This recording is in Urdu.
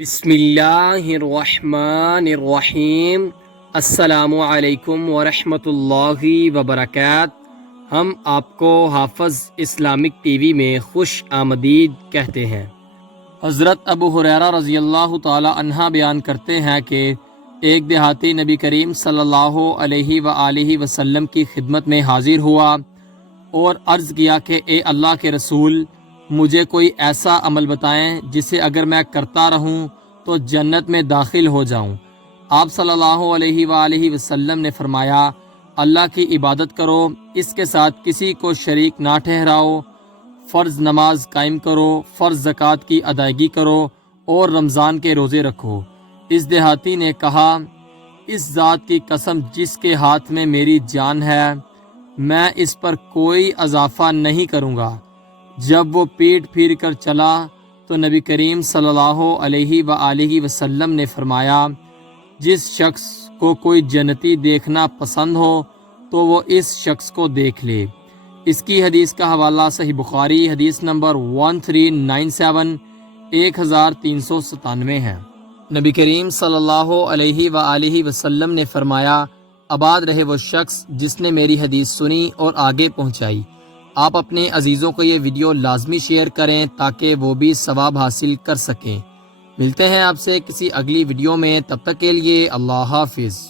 بسم اللہ الرحمن الرحیم۔ السلام علیکم ورحمۃ اللہ وبرکاتہ۔ ہم آپ کو حافظ اسلامک ٹی وی میں خوش آمدید کہتے ہیں۔ حضرت ابو ہریرہ رضی اللہ تعالی عنہ بیان کرتے ہیں کہ ایک دیہاتی نبی کریم صلی اللہ علیہ وآلہ وسلم کی خدمت میں حاضر ہوا اور عرض کیا کہ اے اللہ کے رسول، مجھے کوئی ایسا عمل بتائیں جسے اگر میں کرتا رہوں تو جنت میں داخل ہو جاؤں۔ آپ صلی اللہ علیہ وآلہ وسلم نے فرمایا، اللہ کی عبادت کرو، اس کے ساتھ کسی کو شریک نہ ٹھہراؤ، فرض نماز قائم کرو، فرض زکوٰۃ کی ادائیگی کرو اور رمضان کے روزے رکھو۔ اس دیہاتی نے کہا، اس ذات کی قسم جس کے ہاتھ میں میری جان ہے، میں اس پر کوئی اضافہ نہیں کروں گا۔ جب وہ پیٹ پھیر کر چلا تو نبی کریم صلی اللہ علیہ وآلہ وسلم نے فرمایا، جس شخص کو کوئی جنتی دیکھنا پسند ہو تو وہ اس شخص کو دیکھ لے۔ اس کی حدیث کا حوالہ صحیح بخاری حدیث نمبر 1397 1397 ہے۔ نبی کریم صلی اللہ علیہ وآلہ وسلم نے فرمایا، آباد رہے وہ شخص جس نے میری حدیث سنی اور آگے پہنچائی۔ آپ اپنے عزیزوں کو یہ ویڈیو لازمی شیئر کریں تاکہ وہ بھی ثواب حاصل کر سکیں۔ ملتے ہیں آپ سے کسی اگلی ویڈیو میں، تب تک کے لیے اللہ حافظ۔